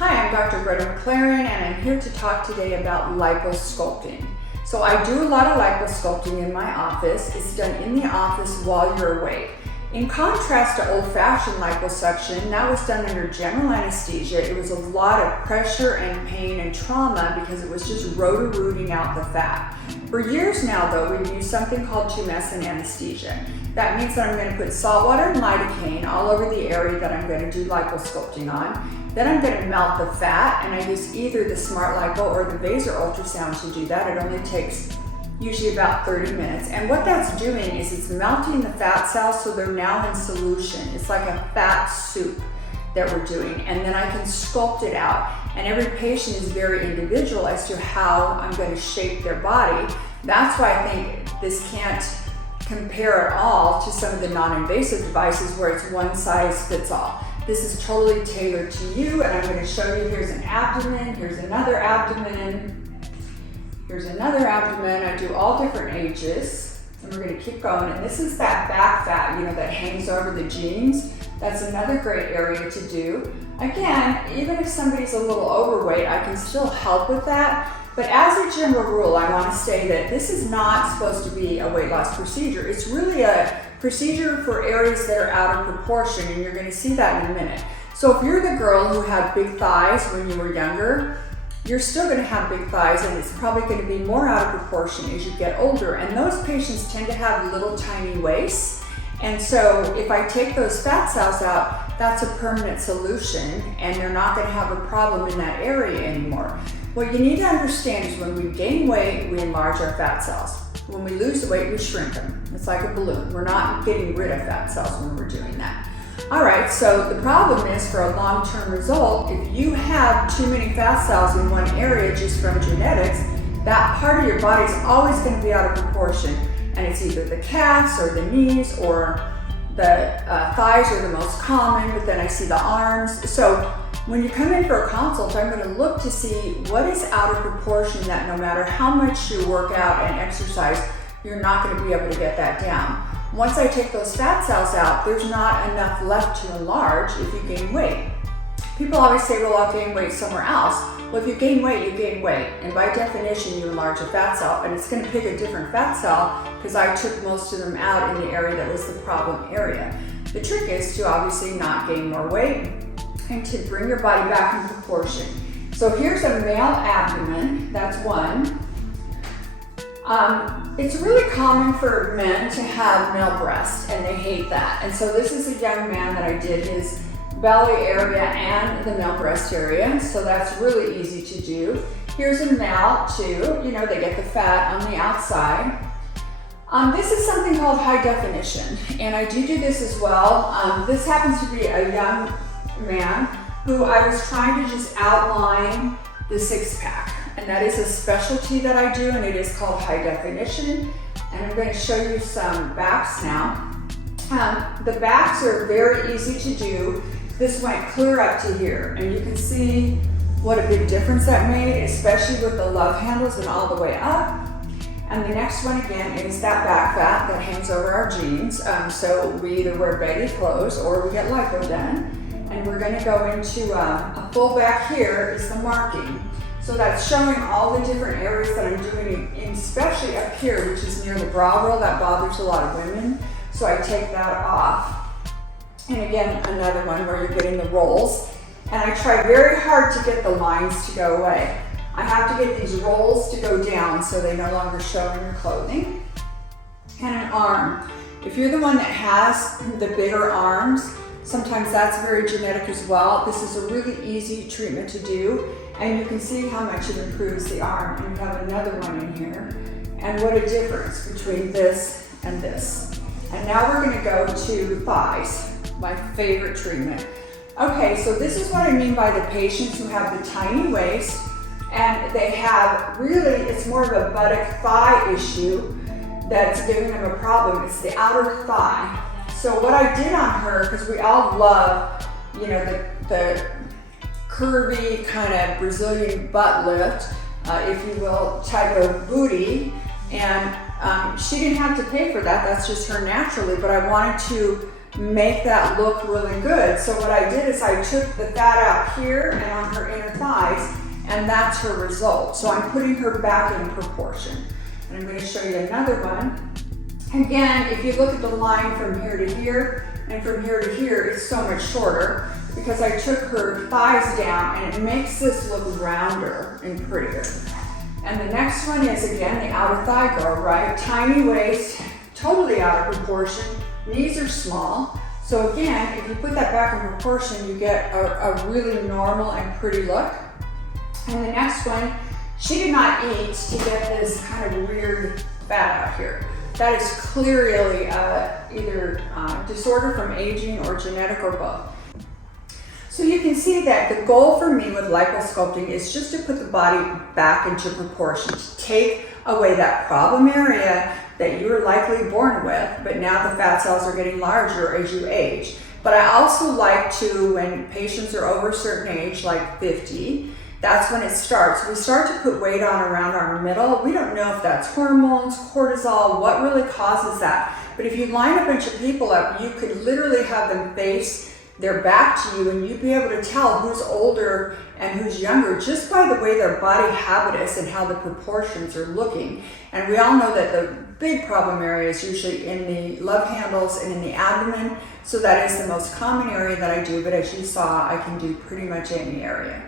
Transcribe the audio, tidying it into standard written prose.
Hi, I'm Dr. Greta McLaren and I'm here to talk today about liposculpting. So I do a lot of liposculpting in my office. It's done in the office while you're awake. In contrast to old-fashioned liposuction, that was done under general anesthesia. It was a lot of pressure and pain and trauma because it was just rotor-rooting out the fat. For years now though, we've used something called tumescent anesthesia. That means that I'm going to put salt water and lidocaine all over the area that I'm going to do liposculpting on. Then I'm going to melt the fat, and I use either the Smart Lipo or the Vaser ultrasound to do that. It only takes usually about 30 minutes. And what that's doing is it's melting the fat cells so they're now in solution. It's like a fat soup that we're doing. And then I can sculpt it out. And every patient is very individual as to how I'm going to shape their body. That's why I think this can't compare at all to some of the non-invasive devices where it's one size fits all. This is totally tailored to you, and I'm going to show you, here's an abdomen, here's another abdomen, here's another abdomen. I do all different ages, and we're going to keep going. And this is that back fat, that hangs over the jeans. That's another great area to do. Again, even if somebody's a little overweight, I can still help with that. But as a general rule, I want to say that this is not supposed to be a weight loss procedure. It's really a procedure for areas that are out of proportion, and you're going to see that in a minute. So if you're the girl who had big thighs when you were younger, you're still going to have big thighs, and it's probably going to be more out of proportion as you get older. And those patients tend to have little tiny waists. And so if I take those fat cells out, that's a permanent solution, and they're not going to have a problem in that area anymore. What you need to understand is when we gain weight, we enlarge our fat cells. When we lose the weight, we shrink them. It's like a balloon. We're not getting rid of fat cells when we're doing that. All right, so the problem is for a long-term result, if you have too many fat cells in one area just from genetics, that part of your body is always going to be out of proportion. And it's either the calves or the knees or the thighs are the most common, but then I see the arms. So when you come in for a consult, I'm going to look to see what is out of proportion that no matter how much you work out and exercise, you're not going to be able to get that down. Once I take those fat cells out, there's not enough left to enlarge if you gain weight. People always say, well, I'll gain weight somewhere else. Well, if you gain weight, you gain weight. And by definition, you enlarge a fat cell. And it's going to pick a different fat cell because I took most of them out in the area that was the problem area. The trick is to obviously not gain more weight and to bring your body back in proportion. So here's a male abdomen, that's one. It's really common for men to have male breasts, and they hate that. And so this is a young man that I did his belly area and the male breast area, so that's really easy to do. Here's a male too, they get the fat on the outside. This is something called high definition, and I do this as well. This happens to be a young man who I was trying to just outline the six-pack, and that is a specialty that I do, and it is called high definition. And I'm going to show you some backs now. The backs are very easy to do. This went clear up to here, and you can see what a big difference that made, especially with the love handles and all the way up. And the next one again is that back fat that hangs over our jeans. So we either wear baggy clothes or we get lipo done. And we're going to go into a full back. Here is the marking. So that's showing all the different areas that I'm doing, especially up here, which is near the bra roll. That bothers a lot of women. So I take that off. And again, another one where you're getting the rolls. And I try very hard to get the lines to go away. I have to get these rolls to go down so they no longer show in your clothing. And an arm. If you're the one that has the bigger arms, sometimes that's very genetic as well. This is a really easy treatment to do, and you can see how much it improves the arm. And you have another one in here, and what a difference between this and this. And now we're going to go to thighs, my favorite treatment. Okay, so this is what I mean by the patients who have the tiny waist, and they have really, it's more of a buttock thigh issue that's giving them a problem. It's the outer thigh. So what I did on her, because we all love, the curvy kind of Brazilian butt lift, if you will, type of booty. And she didn't have to pay for that, that's just her naturally, but I wanted to make that look really good. So what I did is I took the fat out here and on her inner thighs, and that's her result. So I'm putting her back in proportion. And I'm going to show you another one. Again, if you look at the line from here to here and from here to here, it's so much shorter because I took her thighs down, and it makes this look rounder and prettier. And the next one is, again, the outer thigh girl, right? Tiny waist, totally out of proportion. Knees are small. So again, if you put that back in proportion, you get a really normal and pretty look. And the next one, she did not eat to get this kind of weird fat out here. That is clearly either disorder from aging or genetic or both. So you can see that the goal for me with liposculpting is just to put the body back into proportion, to take away that problem area that you were likely born with, but now the fat cells are getting larger as you age. But I also like to, when patients are over a certain age, like 50, that's when it starts. We start to put weight on around our middle. We don't know if that's hormones, cortisol, what really causes that. But if you line a bunch of people up, you could literally have them face their back to you, and you'd be able to tell who's older and who's younger just by the way their body habitus and how the proportions are looking. And we all know that the big problem area is usually in the love handles and in the abdomen. So that is the most common area that I do, but as you saw, I can do pretty much any area.